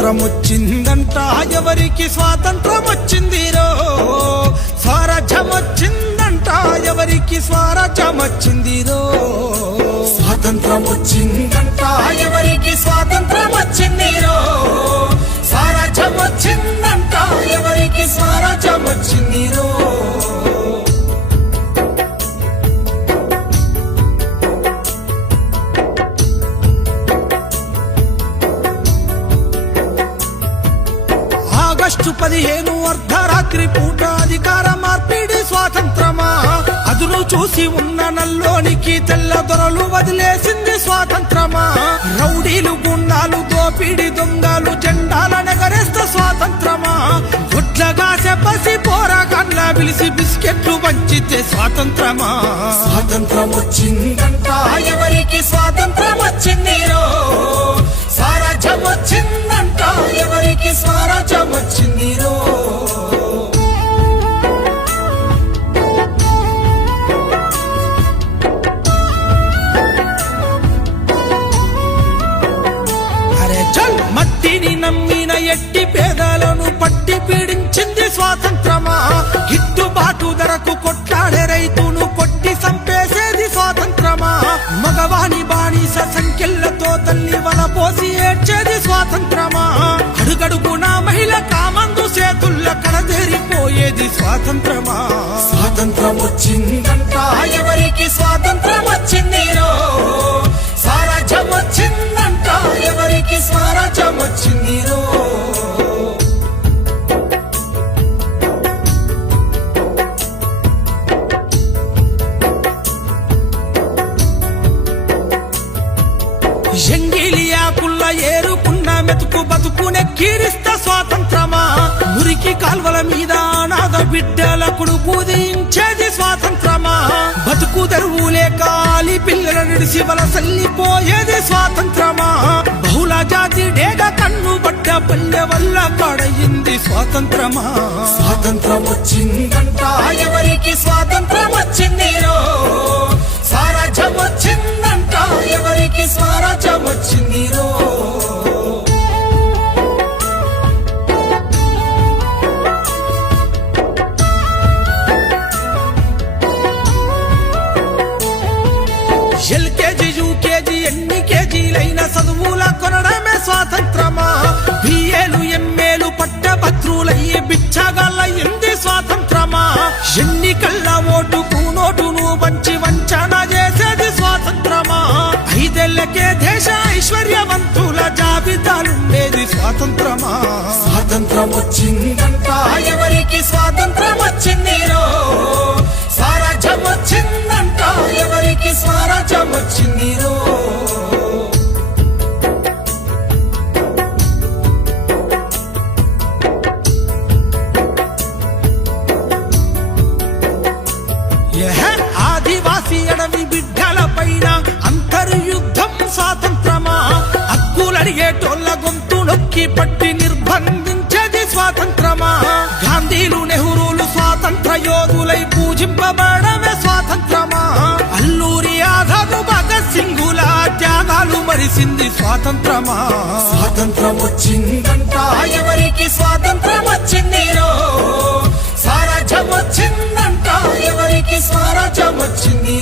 స్వాతంత్రం వచ్చిందంట ఎవరికి స్వాతంత్రం వచ్చిందిరో స్వరాజ్యం వచ్చిందంట ఎవరికి స్వరాజ్యం వచ్చిందిరో స్వాతంత్రం వచ్చిందంట ఎవరికి స్వాతంత్రం వచ్చిందిరో స్వరాజ్యం వచ్చిందంట ఎవరికి స్వరాజ్యం వచ్చిందిరో ఆగస్టు 15 అర్ధరాత్రి పూట అధికార మార్పిడి స్వాతంత్రమా అదును చూసి ఉన్న నల్లోనికి తెల్ల దొరలు వదిలేసింది స్వాతంత్రమా రౌడీలు గుండాలు దోపిడి దొంగలు జెండాల నెగరేస్త స్వాతంత్రమా గుడ్లగాసె పసి పోరాగాన్లా పిలిచి బిస్కెట్లు పంచితే స్వాతంత్రమా స్వాతంత్రం వచ్చిందంట ఎవరికి స్వాతంత్రం వచ్చిందిరో స్వరాజ్యం వచ్చిందంట ఎవరికి స్వరాజ్యం వచ్చిందిరో అరే చల్ మట్టిని నమ్మిన ఎట్టి పేదలను పట్టి పీడించింది స్వాతంత్రమా గిట్టుబాటు ధరకు కొట్లాడే రైతును కొట్టి సంపేసేది స్వాతంత్రమా మగవాణి బానిస సంఖ్యలతో తల్లి వల పోసి ఏడ్చేది స్వాతంత్రమా అడుగడుగున మహిళ కామందు చేతుల్ల కడదేరిపోయేది స్వాతంత్రమా స్వాతంత్రం వచ్చిందంట ఎవరికి స్వాతంత్రం వచ్చిందిరో స్వరాజ్యం వచ్చిందంట ఎవరికి స్వరాజ్యం వచ్చిందిరో ఎంగిలియాకుల్ల ఏరుకున్న మెతుకు బతుకునే కీరిస్త స్వాతంత్రమా మురికి కాల్వల మీద అనాథ బిడ్డల కొడుకు దించేది స్వాతంత్రమా బతుకు తెరువు లేక ఆలి పిల్లల నిడిసి వలసల్లిపోయేది స్వాతంత్రమా బహుళ జాతి డేగ కన్ను బట్ట పల్లె వల్ల పడయింది స్వాతంత్రమా స్వాతంత్రం వచ్చిందంట ఎవరికి స్వాతంత్రం వచ్చిందిరో స్వరాజ్యం వచ్చిందంట ఎవరికి స్వరాజ్యం వచ్చిందిరో ఎల్కేజీ యూకేజీ ఎన్ని కేజీలైన చదువుల కొనడమే స్వాతంత్రమా బిఏలు ఎంఏలు పట్టభద్రులయ్యి బిచ్చగాళ్ళయింది స్వాతంత్రమా ఎన్నికల్ల ఓటుకు నోటును వంచి వంచన చేసేది స్వాతంత్రమా 5 ఏళ్లకే దేశ ఐశ్వర్యవంతుల జాబితాలుండేది స్వాతంత్రమా స్వాతంత్రం వచ్చిందంట ఎవరికి స్వాతంత్రం వచ్చిందిరో స్వరాజ్యం వచ్చిందంట ఎవరికి స్వరాజ్యం వచ్చిందిరో ఆదివాసీ అడవి బిడ్డల పైన అంతర్యుద్ధం స్వాతంత్రమా హక్కులడిగేటోళ్ళ గొంతు నొక్కి పట్టి నిర్బంధించేది స్వాతంత్రమా గాంధీలు నెహ్రూలు స్వాతంత్ర యోధులై పూజింపబడమే స్వాతంత్రమా అల్లూరి ఆజాదు భగత్ సింగుల త్యాగాలు మరిసింది స్వాతంత్రమా స్వాతంత్రం వచ్చిందంట ఎవరికి స్వాతంత్రం వచ్చిందిరో స్వరాజ్యం వచ్చిందంట ఎవరికి స్వరాజ్యం వచ్చిందిరో